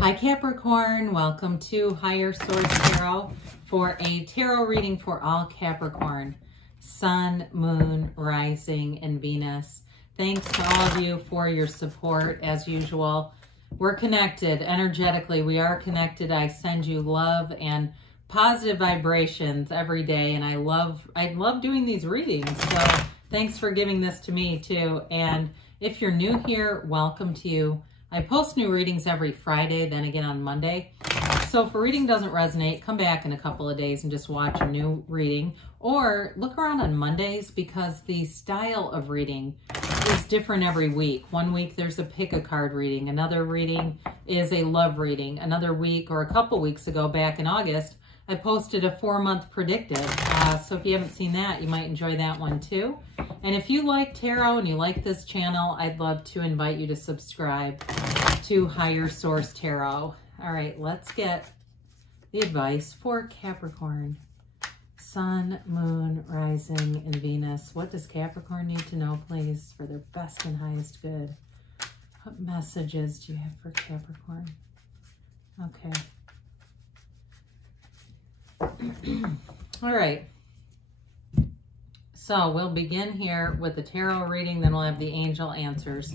Hi Capricorn, welcome to Higher Source Tarot for a tarot reading for all Capricorn, Sun, Moon, Rising, and Venus. Thanks to all of you for your support as usual. We're connected energetically. We are connected. I send you love and positive vibrations every day, and I love doing these readings. So thanks for giving this to me too. And if you're new here, welcome to you. I post new readings every Friday, then again on Monday. So if a reading doesn't resonate, come back in a couple of days and just watch a new reading. Or look around on Mondays because the style of reading is different every week. One week there's a pick a card reading. Another reading is a love reading. Another week or a couple weeks ago back in August, I posted a 4-month predictive. So if you haven't seen that, you might enjoy that one too. And if you like tarot and you like this channel, I'd love to invite you to subscribe to Higher Source Tarot. All right, let's get the advice for Capricorn. Sun, Moon, Rising, and Venus. What does Capricorn need to know, please, for their best and highest good? What messages do you have for Capricorn? Okay. All right. So we'll begin here with the tarot reading, then we'll have the angel answers,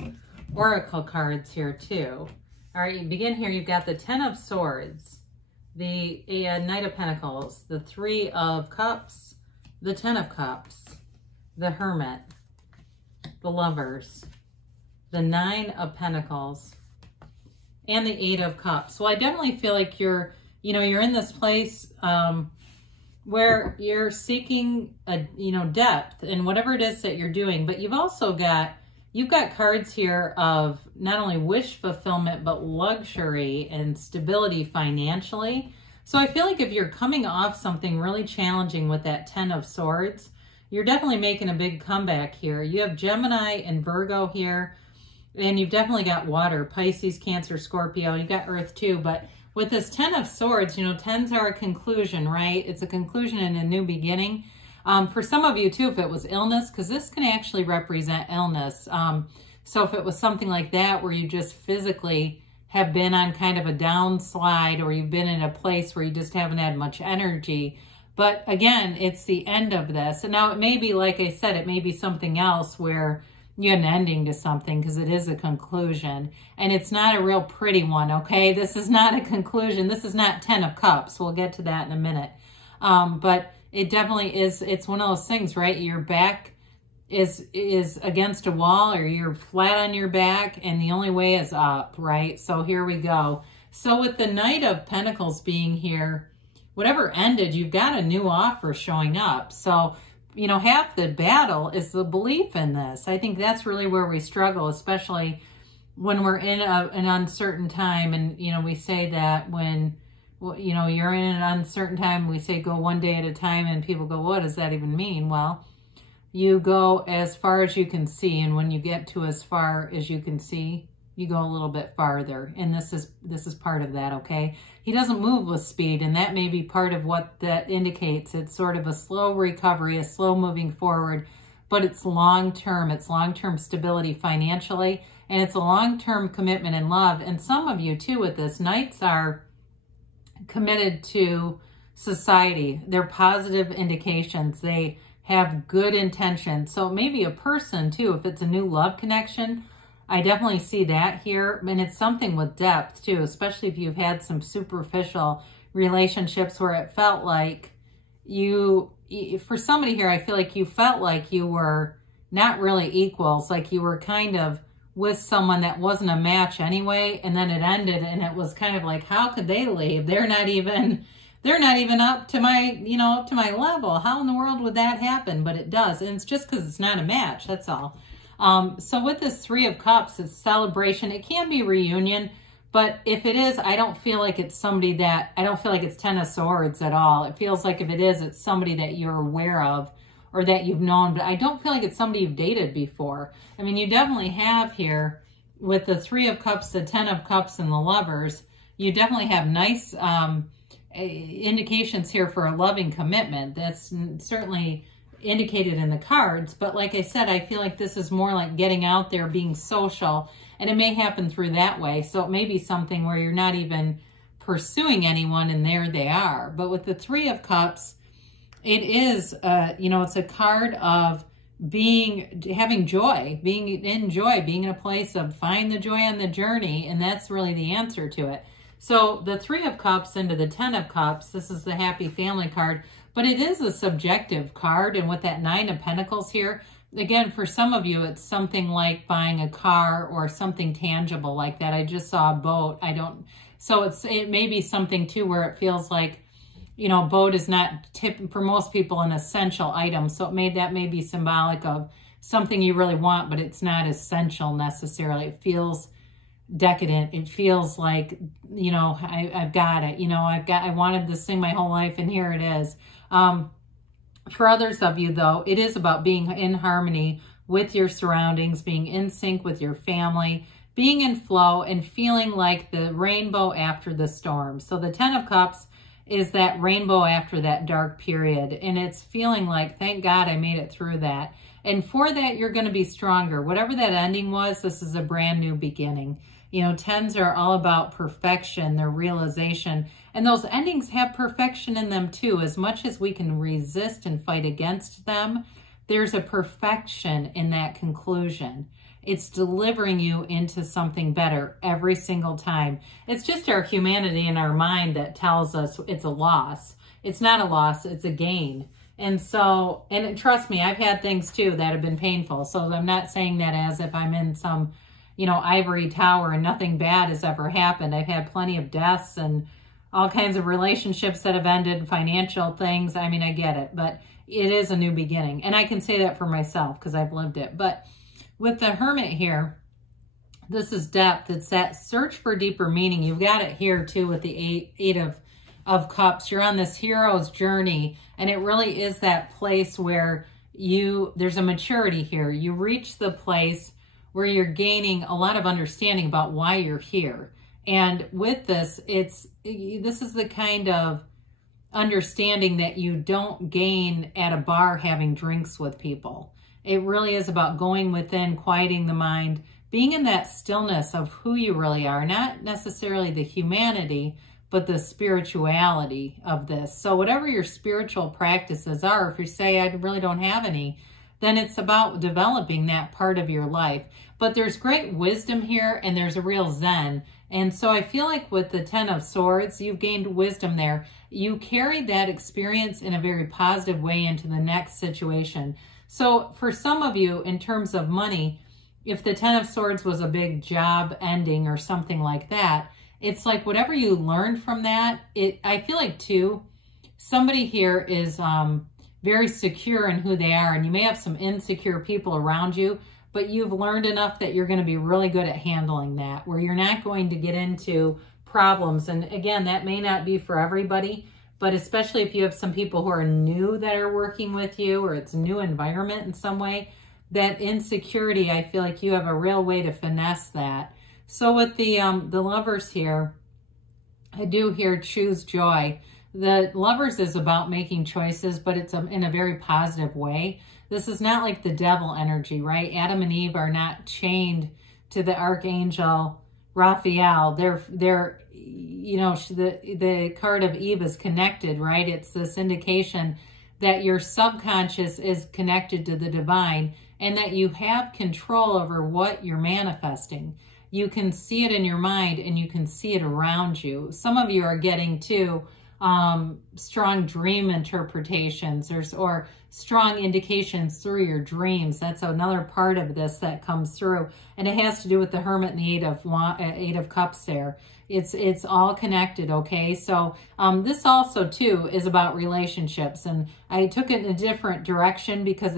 oracle cards here too. All right, you begin here, you've got the 10 of Swords, the Knight of Pentacles, the 3 of Cups, the 10 of Cups, the Hermit, the Lovers, the 9 of Pentacles, and the 8 of Cups. So I definitely feel like you're in this place where you're seeking depth in whatever it is that you're doing, but you've also got cards here of not only wish fulfillment, but luxury and stability financially. So I feel like if you're coming off something really challenging with that 10 of Swords, you're definitely making a big comeback here. You have Gemini and Virgo here, and you've definitely got water, Pisces, Cancer, Scorpio, and you've got Earth too, but with this 10 of Swords, 10s are a conclusion, right? It's a conclusion and a new beginning. For some of you too, if it was illness, because this can actually represent illness. So if it was something like that where you just physically have been on kind of a downslide, or you've been in a place where you just haven't had much energy. But again, it's the end of this. And now it may be, like I said, it may be something else where you had an ending to something, because it is a conclusion, and it's not a real pretty one, okay? This is not a conclusion. This is not 10 of Cups. We'll get to that in a minute. But it definitely is, it's one of those things, right? Your back is against a wall, or you're flat on your back, and the only way is up, right? So here we go. So with the Knight of Pentacles being here, whatever ended, you've got a new offer showing up. So half the battle is the belief in this. I think that's really where we struggle, especially when we're in an uncertain time. And, we say that when, you're in an uncertain time, we say go one day at a time, and people go, what does that even mean? Well, you go as far as you can see. And when you get to as far as you can see, you go a little bit farther. And this is part of that, okay? He doesn't move with speed, and that may be part of what that indicates. It's sort of a slow recovery, a slow moving forward, but it's long-term. It's long-term stability financially, and it's a long-term commitment in love. And some of you too with this, Knights are committed to society. They're positive indications. They have good intentions. So maybe a person too, if it's a new love connection, I definitely see that here. And it's something with depth too, especially if you've had some superficial relationships where it felt like for somebody here, I feel like you felt like you were not really equals, like you were kind of with someone that wasn't a match anyway, and then it ended, and it was kind of like, how could they leave? They're not even up to my, up to my level. How in the world would that happen? But it does, and it's just because it's not a match, that's all. So with this 3 of Cups, it's celebration. It can be reunion, but if it is, I don't feel like it's somebody that, I don't feel like it's 10 of Swords at all. It feels like if it is, it's somebody that you're aware of or that you've known, but I don't feel like it's somebody you've dated before. I mean, you definitely have here with the 3 of Cups, the 10 of Cups, and the Lovers, you definitely have nice indications here for a loving commitment. That's certainly indicated in the cards, but like I said, I feel like this is more like getting out there, being social, And it may happen through that way. So it may be something where you're not even pursuing anyone and there they are. But with the Three of Cups, it is, it's a card of having joy, being in a place of find the joy on the journey. And that's really the answer to it. So the Three of Cups into the Ten of Cups, this is the happy family card, but it is a subjective card. And with that Nine of Pentacles here, again, for some of you, it's something like buying a car or something tangible like that. I just saw a boat. So it may be something too where it feels like, boat is not for most people an essential item. So that may be symbolic of something you really want, but it's not essential necessarily. It feels decadent. It feels like, I've got it. I wanted this thing my whole life and here it is. For others of you though, it is about being in harmony with your surroundings, being in sync with your family, being in flow and feeling like the rainbow after the storm. So the Ten of Cups is that rainbow after that dark period. And it's feeling like, thank God I made it through that. And for that, you're going to be stronger. Whatever that ending was, this is a brand new beginning. Tens are all about perfection, their realization. And those endings have perfection in them too. As much as we can resist and fight against them, there's a perfection in that conclusion. It's delivering you into something better every single time. It's just our humanity and our mind that tells us it's a loss. It's not a loss, it's a gain. And so, trust me, I've had things too that have been painful. So I'm not saying that as if I'm in some, ivory tower and nothing bad has ever happened. I've had plenty of deaths and all kinds of relationships that have ended, financial things. I mean, I get it, but it is a new beginning. And I can say that for myself because I've lived it. But with the Hermit here, this is depth. It's that search for deeper meaning. You've got it here too with the Eight of Cups. You're on this hero's journey, and it really is that place where there's a maturity here. You reach the place where you're gaining a lot of understanding about why you're here. And with this, this is the kind of understanding that you don't gain at a bar having drinks with people. It really is about going within, quieting the mind, being in that stillness of who you really are, not necessarily the humanity, but the spirituality of this. So whatever your spiritual practices are, if you say, I really don't have any, then it's about developing that part of your life. But there's great wisdom here and there's a real zen. And so I feel like with the Ten of Swords, you've gained wisdom there. You carried that experience in a very positive way into the next situation. So for some of you, in terms of money, if the Ten of Swords was a big job ending or something like that, it's like whatever you learned from that, I feel like too, somebody here is very secure in who they are, and you may have some insecure people around you, but you've learned enough that you're going to be really good at handling that, where you're not going to get into problems. And again, that may not be for everybody, but especially if you have some people who are new that are working with you, or it's a new environment in some way, that insecurity, I feel like you have a real way to finesse that. So with the Lovers here, I do here choose joy. The Lovers is about making choices, but it's in a very positive way. This is not like the devil energy, right? Adam and Eve are not chained to the Archangel Raphael. They're the card of Eve is connected, right? It's this indication that your subconscious is connected to the divine and that you have control over what you're manifesting. You can see it in your mind and you can see it around you. Some of you are getting too strong dream interpretations or strong indications through your dreams. That's another part of this that comes through, and it has to do with the Hermit and the Eight of Cups there. It's all connected, okay? So this also too is about relationships, and I took it in a different direction because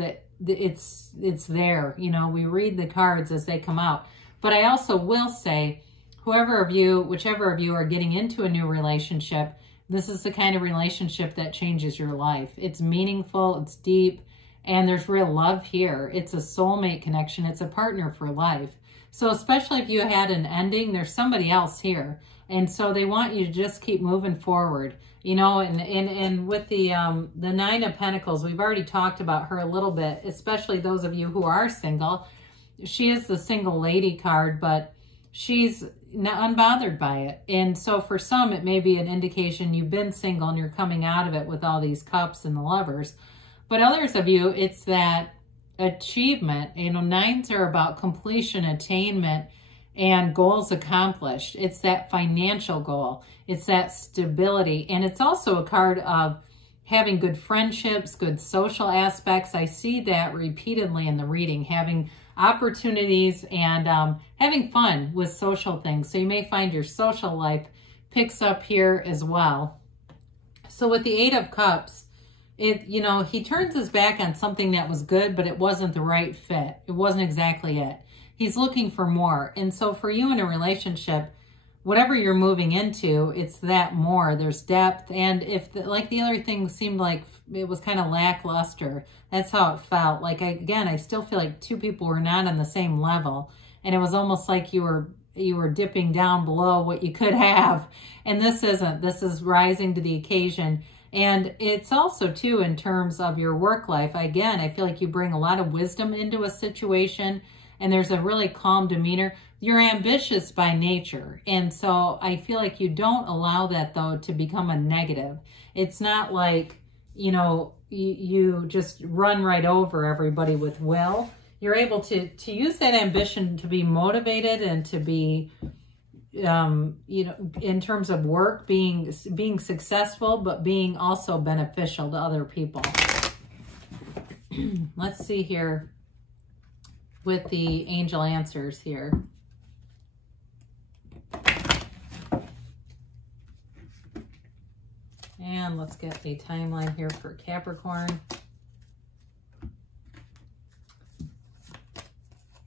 it's there. We read the cards as they come out. But I also will say, whichever of you are getting into a new relationship, this is the kind of relationship that changes your life. It's meaningful, it's deep, and there's real love here. It's a soulmate connection. It's a partner for life. So especially if you had an ending, there's somebody else here. And so they want you to just keep moving forward. And with the Nine of Pentacles, we've already talked about her a little bit, especially those of you who are single. She is the single lady card, but she's not unbothered by it. And so for some, it may be an indication you've been single and you're coming out of it with all these cups and the lovers. But others of you, it's that achievement. You know, 9s are about completion, attainment, and goals accomplished. It's that financial goal. It's that stability. And it's also a card of having good friendships, good social aspects. I see that repeatedly in the reading, having opportunities and having fun with social things. So you may find your social life picks up here as well. So with the 8 of Cups, you know, he turns his back on something that was good, but it wasn't the right fit. It wasn't exactly it. He's looking for more. And so for you in a relationship, whatever you're moving into, it's that more. There's depth. And if, like the other thing seemed like it was kind of lackluster, that's how it felt. Like, again, I still feel like 2 people were not on the same level. And it was almost like you were dipping down below what you could have. And this isn't. This is rising to the occasion. And it's also, too, in terms of your work life. Again, I feel like you bring a lot of wisdom into a situation. And there's a really calm demeanor. You're ambitious by nature. And so I feel like you don't allow that, though, to become a negative. It's not like, you know, you just run right over everybody with will. You're able to use that ambition to be motivated and to be, you know, in terms of work, being successful, but being also beneficial to other people. Let's see here with the angel answers here. And let's get a timeline here for Capricorn.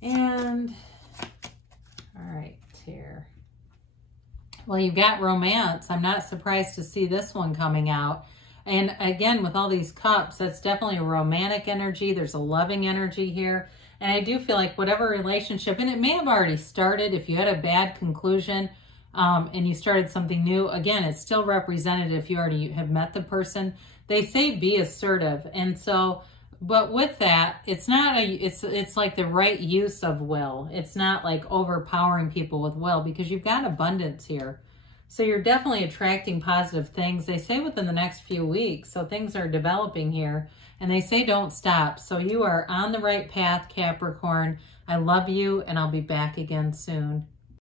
And, all right, here. Well, you've got romance. I'm not surprised to see this one coming out. And again, with all these cups, that's definitely a romantic energy. There's a loving energy here. And I do feel like whatever relationship, and it may have already started if you had a bad conclusion and you started something new. Again, it's still represented if you already have met the person. They say be assertive. And so, but with that, it's not it's like the right use of will. It's not like overpowering people with will because you've got abundance here. So you're definitely attracting positive things. They say within the next few weeks. So things are developing here. And they say don't stop. So you are on the right path, Capricorn. I love you, and I'll be back again soon.